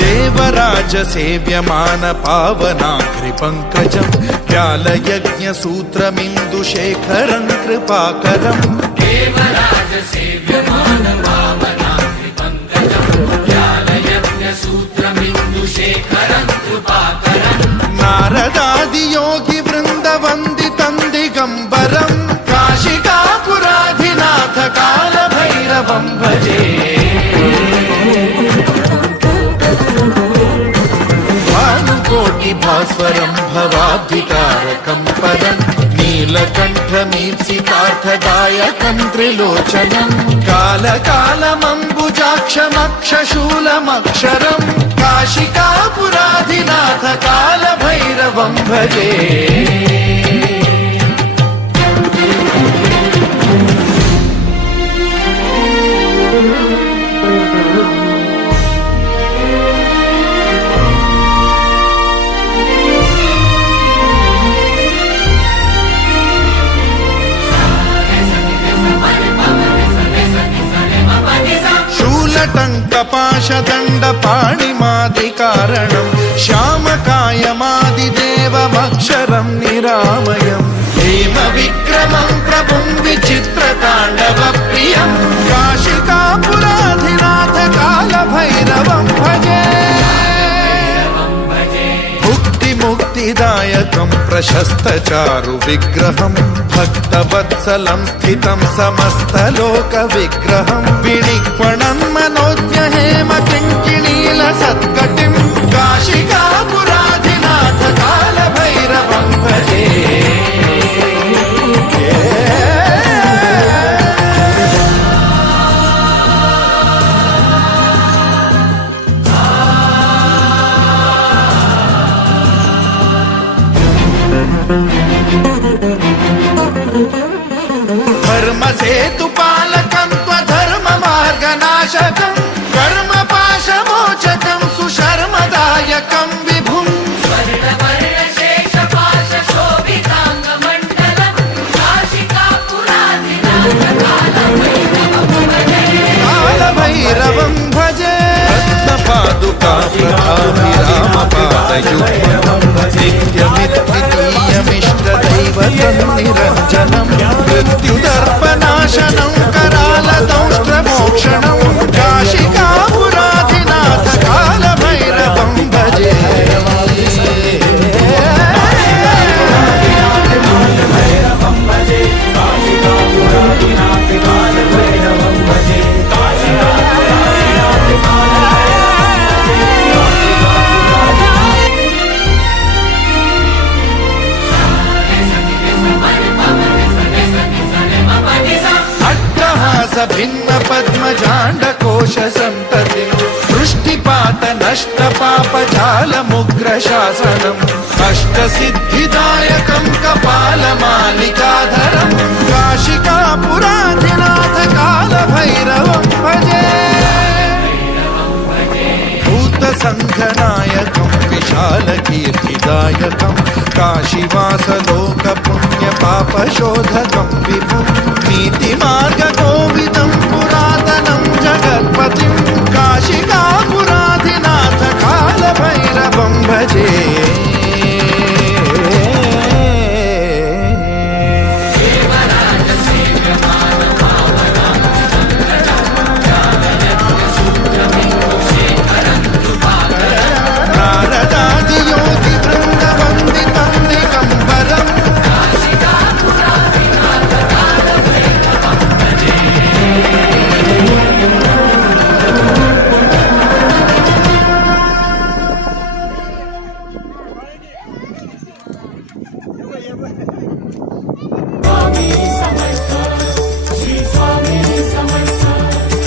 देवराज सेव्यमान पावनाघ्रि पंकजं व्यालयज्ञ सूत्रमिन्दुशेखरं कृपाकरं देवराज सेव्यमान पावनाघ्रि पंकजं व्यालयज्ञ सूत्रमिन्दुशेखरं कृपाकरं नारदादि योगी वृन्द वन्दितं दिगम्बरं काशिकापुराधिनाथ कालभैरवं भजे भास्वरं भवाब्धिकारकं परं नीलकण्ठमीप्सितार्थदायकं त्रिलोचनं कालकालमम्बुजाक्षमक्षशूलमक्षरं काशिकापुराधिनाथ कालभैरवं भजे टङ्कपाशदण्डपाणिमादिकारणं श्यामकायमादिदेवमक्षरं निरामयं हेमविक्रमं प्रभुं विचित्रताण्डवप्रियं काशिकापुराधिनाथ कालभैरवं भजे मुक्तिदायकं प्रशस्तचारु विग्रहं भक्तवत्सलं स्थितं समस्तलोकविग्रहं विनिक्वणं मनोज्ञ हेम किङ्किणीलसत्कटिं काशिकापुराधिनाथ कालभैरवं भजे धर्मसेतुपालकं त्वधर्ममार्गनाशकं कर्मपाशमोचकं सुशर्मदायकं विभुं कालभैरवं भजे रत्नपादुका प्रभाभिरामपादयुग्मं नित्यमित्तदीयमिष्टदैवतं निरञ्जनं मृत्युदर्पनाशनं करालदंष्ट्रमोक्षणं काशिकापुराधिनाथ कालभैरवं भजे भिन्न पद्मजाण्डकोश संततिं वृष्टिपात नष्ट पापजालमुग्रशासनम् अष्टसिद्धिदायकं कपालमालिकाधरं काशिकापुराधिनाथ कालभैरवं भजे भूतसङ्घनायकं विशालकीर्तिदायकं काशीवासलोकपुण्यपापशोधकं विभुं नीतिमार्गकोविदं पुरातनं जगत्पतिं